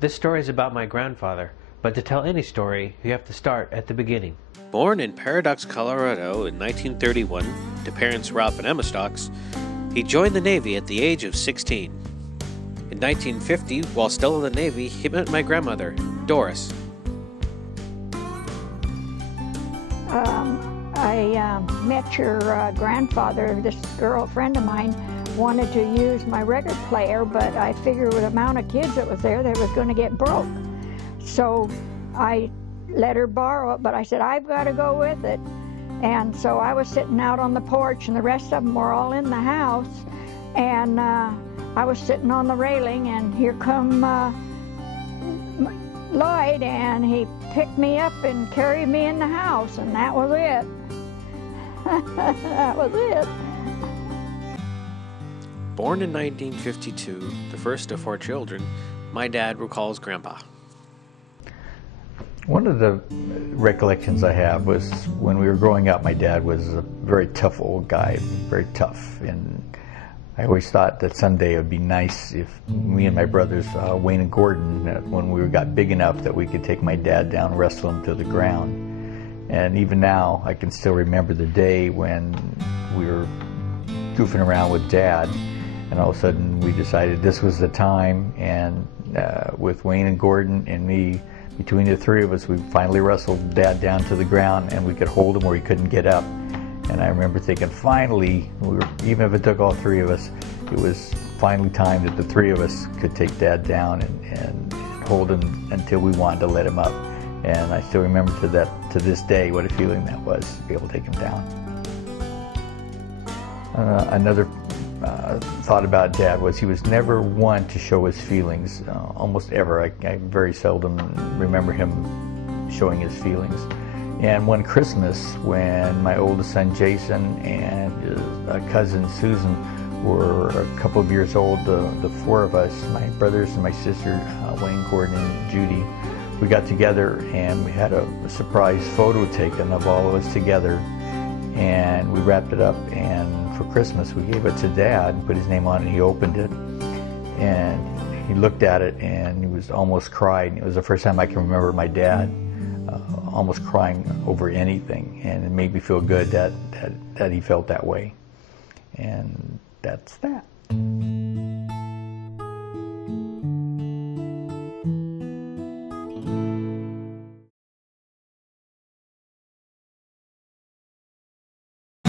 This story is about my grandfather, but to tell any story, you have to start at the beginning. Born in Paradox, Colorado in 1931 to parents Ralph and Emma Stocks, he joined the Navy at the age of 16. In 1950, while still in the Navy, he met my grandmother, Doris. I met your grandfather. This girlfriend of mine wanted to use my record player, but I figured with the amount of kids that was there, they was going to get broke. So I let her borrow it, but I said, I've got to go with it. And so I was sitting out on the porch, and the rest of them were all in the house. And I was sitting on the railing, and here come Lloyd, and he picked me up and carried me in the house, and that was it. That was it. Born in 1952, the first of 4 children, my dad recalls Grandpa. One of the recollections I have was when we were growing up, my dad was a very tough old guy, very tough. And I always thought that someday it would be nice if me and my brothers, Wayne and Gordon, when we got big enough that we could take my dad down and wrestle him to the ground. And even now, I can still remember the day when we were goofing around with Dad, and all of a sudden we decided this was the time, and with Wayne and Gordon and me, between the 3 of us, we finally wrestled Dad down to the ground, and we could hold him where he couldn't get up. And I remember thinking, finally, even if it took all 3 of us, it was finally time that the 3 of us could take Dad down and hold him until we wanted to let him up. And I still remember to this day what a feeling that was to be able to take him down. Another thought about Dad was he was never one to show his feelings, almost ever. I very seldom remember him showing his feelings. And one Christmas, when my oldest son Jason and his cousin Susan were a couple of years old, the 4 of us, my brothers and my sister, Wayne, Gordon, and Judy, we got together and we had a surprise photo taken of all of us together, and we wrapped it up, and for Christmas we gave it to Dad and put his name on it. He opened it and he looked at it and he was almost crying. It was the first time I can remember my dad almost crying over anything, and it made me feel good that he felt that way. And that's that.